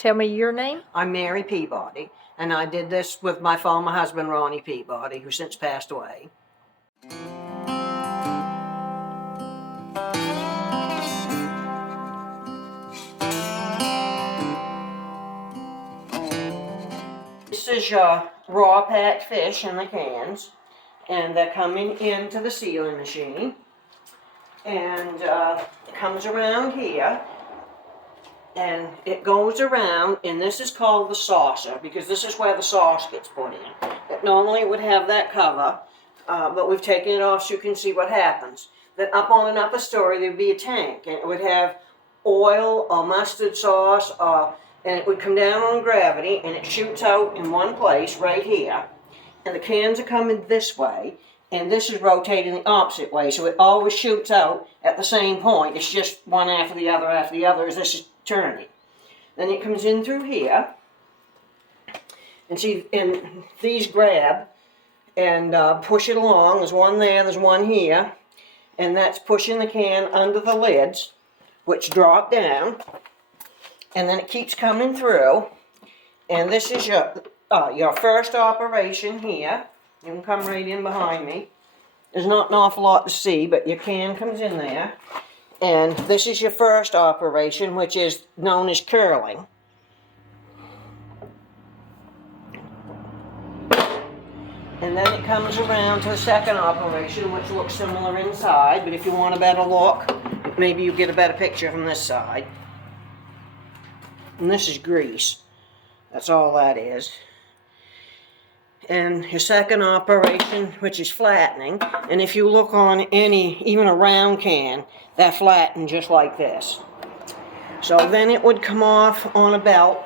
Tell me your name. I'm Mary Peabody, and I did this with my former husband, Ronnie Peabody, who since passed away. This is your raw packed fish in the cans, and they're coming into the sealing machine, and it comes around here, and it goes around, and this is called the saucer, because this is where the sauce gets put in. It normally would have that cover, but we've taken it off so you can see what happens. Then up on an upper story there would be a tank, and it would have oil or mustard sauce, and it would come down on gravity, and it shoots out in one place right here, and the cans are coming this way, and this is rotating the opposite way, so it always shoots out at the same point. It's just one after the other as this is turning. Then it comes in through here, and see, and these grab and push it along. There's one there, there's one here, and that's pushing the can under the lids, which drop down, and then it keeps coming through, and this is your first operation here. You can come right in behind me. There's not an awful lot to see, but your can comes in there. And this is your first operation, which is known as curling. And then it comes around to the second operation, which looks similar inside, but if you want a better look, maybe you get a better picture from this side. And this is grease. That's all that is. And your second operation, which is flattening, and if you look on even a round can, they're flattened just like this. So then it would come off on a belt.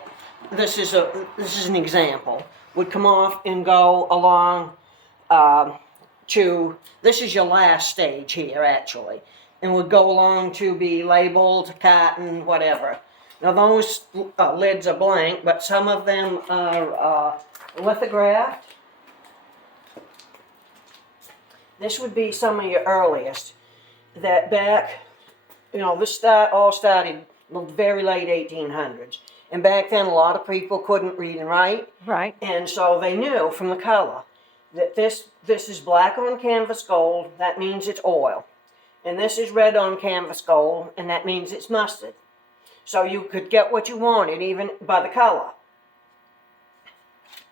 This is an example. Would come off and go along this is your last stage here actually, and would go along to be labeled, carton, whatever. Now those lids are blank, but some of them are lithographed. This would be some of your earliest. That back, this all started in the very late 1800s. And back then, a lot of people couldn't read and write. Right. And so they knew from the color that this is black on canvas gold, that means it's oil. And this is red on canvas gold, and that means it's mustard. So you could get what you wanted even by the color.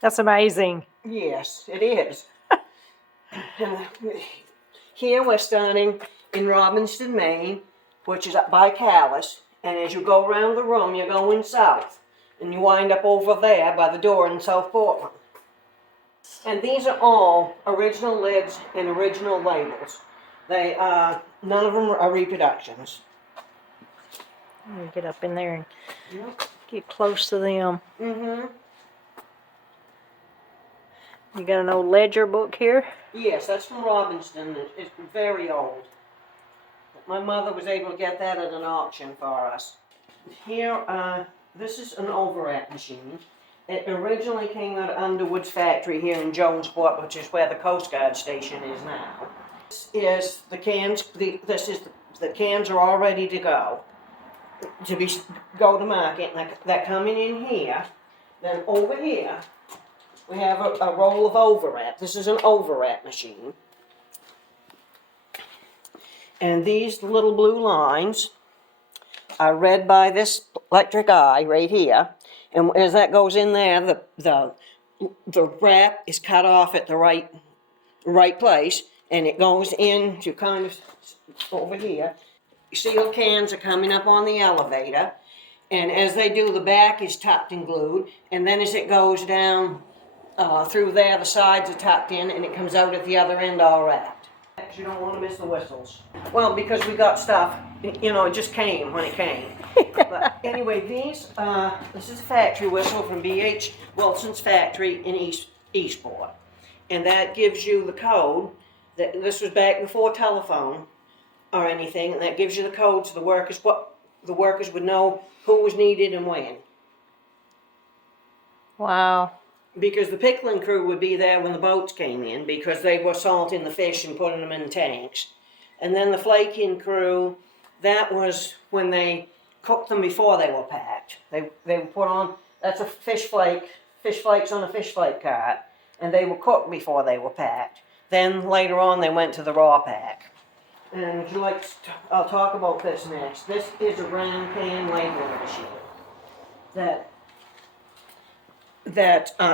That's amazing. Yes, it is. Here we're starting in Robbinston, Maine, which is up by 𝙨𝙗𝙧𝙚, and as you go around the room, you're going south, and you wind up over there by the door in South Portland. And these are all original lids and original labels. They none of them are reproductions. Let me get up in there and get close to them. Mm-hmm. You got an old ledger book here? Yes, that's from Robbinston. It's very old. My mother was able to get that at an auction for us. Here, this is an overwrap machine. It originally came out of Underwood's factory here in Jonesport, which is where the Coast Guard station is now. This is the cans. The cans are all ready to go to market. They're coming in here. Then over here, we have a roll of overwrap. This is an overwrap machine. And these little blue lines are read by this electric eye right here. And as that goes in there, the wrap is cut off at the right place, and it goes into kind of over here. Sealed cans are coming up on the elevator, and as they do, the back is tucked and glued, and then as it goes down through there, the sides are tucked in, and it comes out at the other end all wrapped. You don't want to miss the whistles. Well, because we got stuff, it just came when it came. But anyway, this is a factory whistle from B.H. Wilson's factory in Eastport. And that gives you the code. This was back before telephone or anything, and that gives you the code so the workers would know who was needed and when. Wow. Because the pickling crew would be there when the boats came in, because they were salting the fish and putting them in tanks. And then the flaking crew, that was when they cooked them before they were packed. They were put on, that's a fish flakes on a fish flake cart, and they were cooked before they were packed. Then later on they went to the raw pack. And would you like to, I'll talk about this next. This is a round can labeling machine.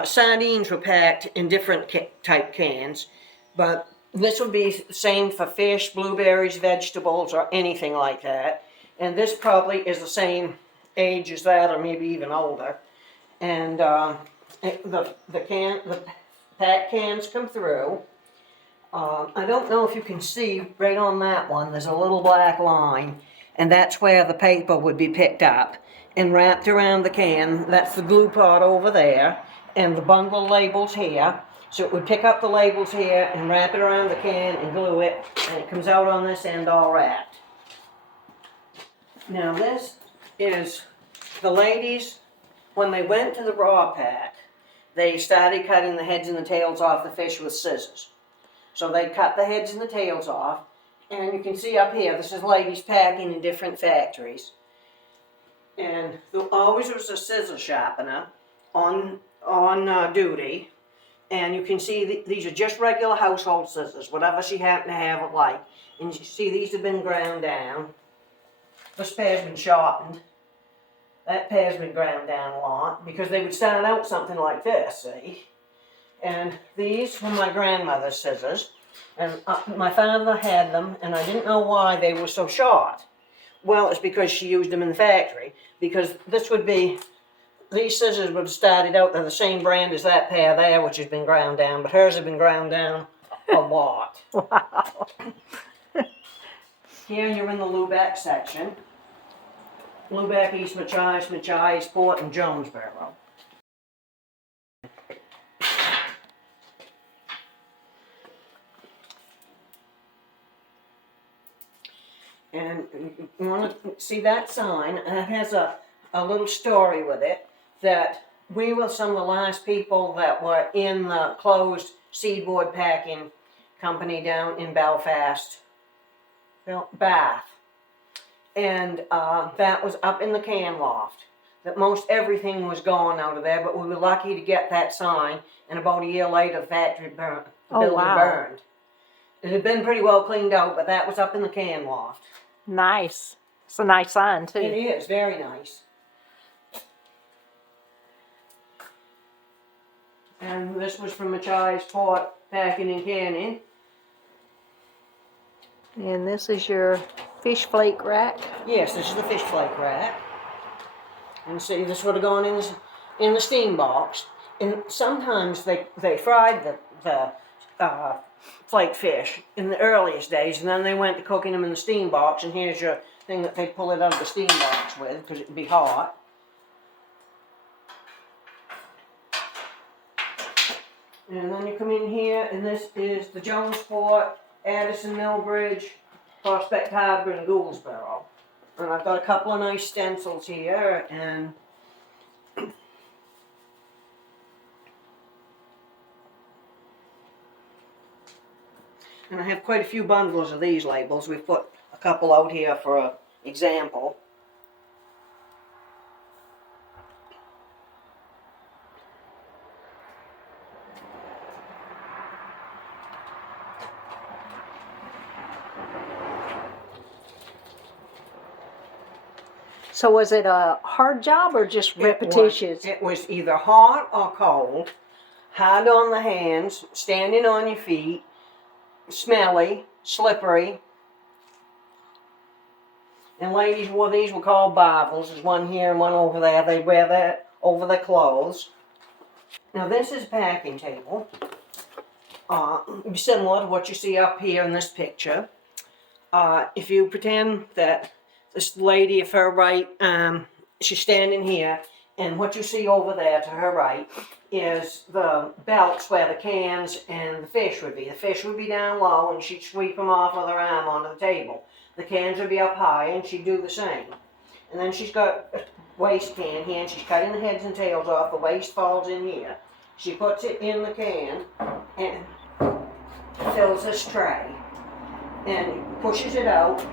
Sardines were packed in different type cans, but this would be the same for fish, blueberries, vegetables, or anything like that. And this probably is the same age as that, or maybe even older. And the pack cans come through. I don't know if you can see right on that one, there's a little black line, and that's where the paper would be picked up and wrapped around the can. That's the glue pot over there, and the bundle labels here. So it would pick up the labels here and wrap it around the can and glue it, and it comes out on this end all wrapped. Now this is the ladies, when they went to the raw pack, they started cutting the heads and the tails off the fish with scissors. So they cut the heads and the tails off, and you can see up here, this is ladies packing in different factories. And there always was a scissor sharpener on duty, and you can see these are just regular household scissors, whatever she happened to have it like. And you see these have been ground down. This pair's been sharpened. That pair's been ground down a lot, because they would start out something like this, see? And these were my grandmother's scissors, and my father had them, and I didn't know why they were so short. Well, it's because she used them in the factory, because this would be, these scissors would have started out, they're the same brand as that pair there, which has been ground down, but hers have been ground down a lot. Wow. Here you're in the Lubeck section. Lubeck, 𝙨𝙗𝙧𝙚𝙬𝙧, Port, and Jonesboro. And you want to see that sign, and it has a little story with it, that we were some of the last people that were in the closed seaboard packing company down in Belfast, Bath. And that was up in the can loft. That most everything was gone out of there, but we were lucky to get that sign, and about a year later the factory burned, the building burned. It had been pretty well cleaned out, but that was up in the can loft. Nice. It's a nice sign, too. It is, very nice. And this was from Machias Port Packing and Canning. And this is your fish flake rack. Yes, this is the fish flake rack. And see, this would have gone in the steam box. And sometimes they fried the flake fish in the earliest days, and then they went to cooking them in the steam box. And here's your thing that they pull it out of the steam box with, because it'd be hot. And then you come in here, and this is the Jonesport, Addison, Millbridge, Prospect Harbor, and Gouldsboro. And I've got a couple of nice stencils here, and I have quite a few bundles of these labels. We've put a couple out here for an example. So was it a hard job or just repetitious? It was either hot or cold, hard on the hands, standing on your feet, smelly, slippery. And ladies wore these, were called bivels. There's one here and one over there. They wear that over their clothes. Now this is a packing table. Similar to what you see up here in this picture. If you pretend that this lady, of her right, she's standing here, and what you see over there to her right is the belts where the cans and the fish would be. The fish would be down low, and she'd sweep them off with her arm onto the table. The cans would be up high, and she'd do the same. And then she's got a waste can here, and she's cutting the heads and tails off. The waste falls in here. She puts it in the can and fills this tray, and pushes it out.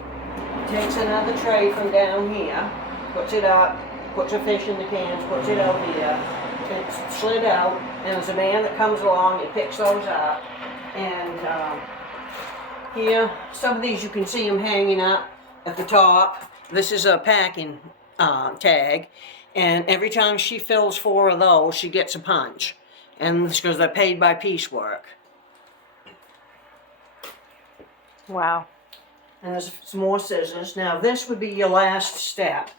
Takes another tray from down here, puts it up, puts her fish in the cans, puts it out here. It's slid out, and there's a man that comes along and picks those up. And here, some of these you can see them hanging up at the top. This is a packing tag, and every time she fills 4 of those, she gets a punch. And it's because they're paid by piecework. Wow. And there's some more scissors. Now this would be your last step,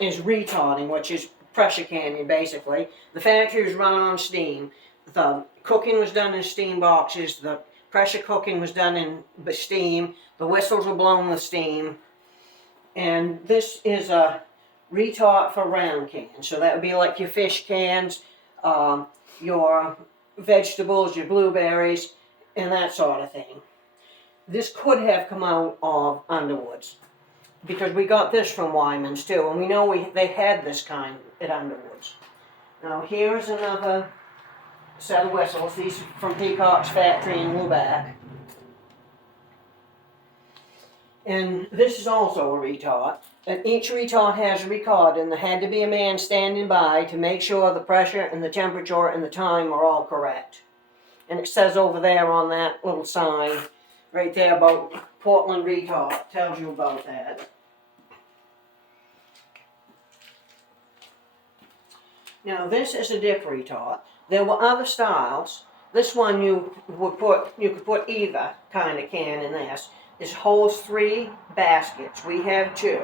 is retarding, which is pressure canning basically. The factory was run on steam. The cooking was done in steam boxes. The pressure cooking was done in the steam. The whistles were blown with steam. And this is a retard for round cans. So that would be like your fish cans, your vegetables, your blueberries, and that sort of thing. This could have come out of Underwood's, because we got this from Wyman's too, and we know they had this kind at Underwood's. Now here's another set of whistles. These are from Peacock's factory in Lubac. And this is also a retard. And each retard has a record, and there had to be a man standing by to make sure the pressure and the temperature and the time are all correct. And it says over there on that little sign, right there, about Portland retard, tells you about that. Now this is a dip retard. There were other styles. This one you could put either kind of can in this. This holds 3 baskets. We have 2.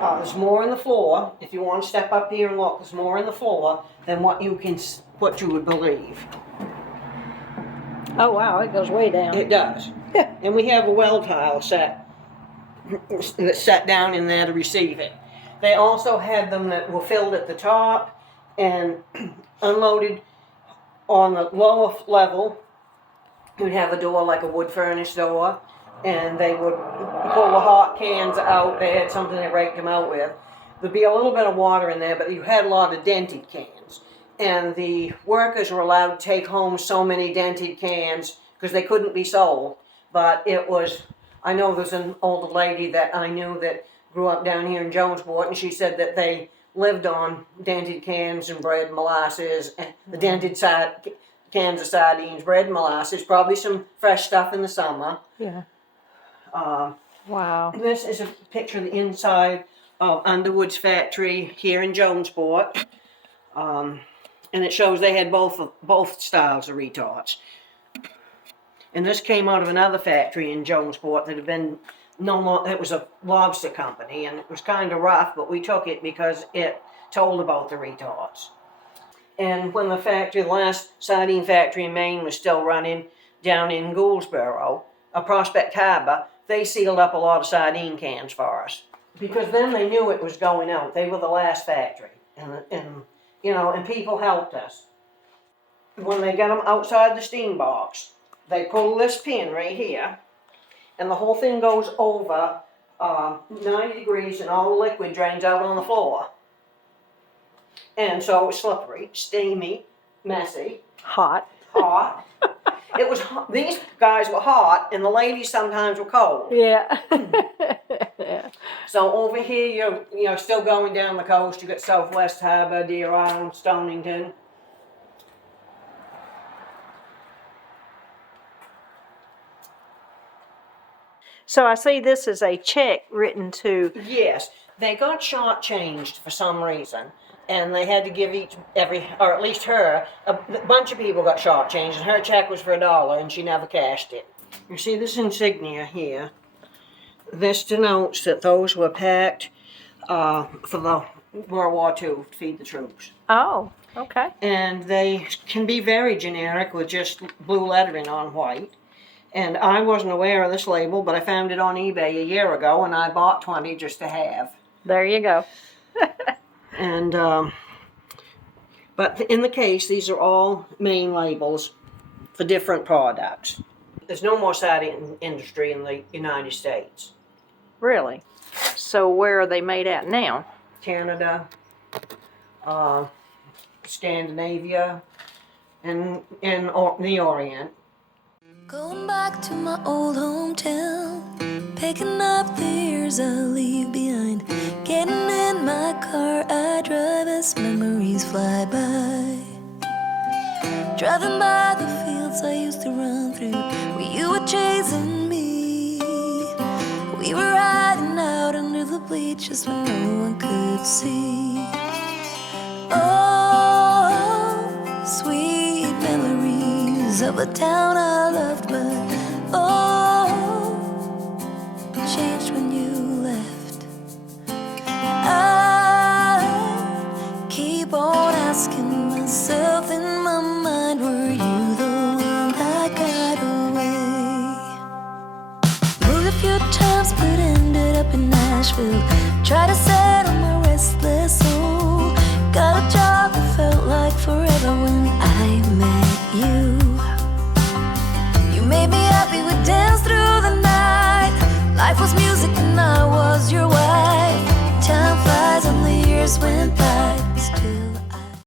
There's more in the floor. If you want to step up here and look, there's more in the floor than what you would believe. Oh wow, it goes way down. It does. And we have a well tile that's set down in there to receive it. They also had them that were filled at the top and unloaded on the lower level. You'd have a door like a wood furnace door, and they would pull the hot cans out. They had something they raked them out with. There'd be a little bit of water in there, but you had a lot of dented cans. And the workers were allowed to take home so many dented cans because they couldn't be sold. But it was, I know there's an older lady that I knew that grew up down here in Jonesport, and she said that they lived on dented cans and bread and molasses, and the dented cans of sardines, bread and molasses, probably some fresh stuff in the summer. Yeah. Wow. This is a picture of the inside of Underwood's factory here in Jonesport. And it shows they had both styles of retards. And this came out of another factory in Jonesport that had been it was a lobster company, and it was kind of rough, but we took it because it told about the retards. And when the last sardine factory in Maine was still running down in Gouldsboro, Prospect Harbor, they sealed up a lot of sardine cans for us. Because then they knew it was going out. They were the last factory. And people helped us. When they got them outside the steam box, they pull this pin right here, and the whole thing goes over 90 degrees, and all the liquid drains out on the floor. And so it's slippery, steamy, messy. Hot. It was hot. These guys were hot, and the ladies sometimes were cold. Yeah. Yeah. So over here, you're still going down the coast. You got Southwest Harbor, Deer Island, Stonington. So I see this is a check written to. Yes, they got shortchanged for some reason, and they had to give or at least her, a bunch of people got shortchanged, and her check was for $1, and she never cashed it. You see this insignia here? This denotes that those were packed for the World War II to feed the troops. Oh, okay. And they can be very generic with just blue lettering on white. And I wasn't aware of this label, but I found it on eBay a year ago, and I bought 20 just to have. There you go. And, but in the case, these are all Maine labels for different products. There's no more sardine industry in the United States. Really? So where are they made at now? Canada, Scandinavia, and in the Orient. Going back to my old hometown, picking up the years I'll leave behind. Getting in my car, I drive as memories fly by. Driving by the fields I used to run through, where you were chasing me. We were riding out under the bleachers when no one could see. Oh, sweet memories of a town I loved, but oh, changed when you left. I keep on asking myself in my mind, were you the one that got away? Moved a few times but ended up in Nashville. Tried to settle my restless soul. Got a job that felt like forever when I met you. You made me happy, we danced through the night. Life was music and I was your wife. Time flies and the years went by.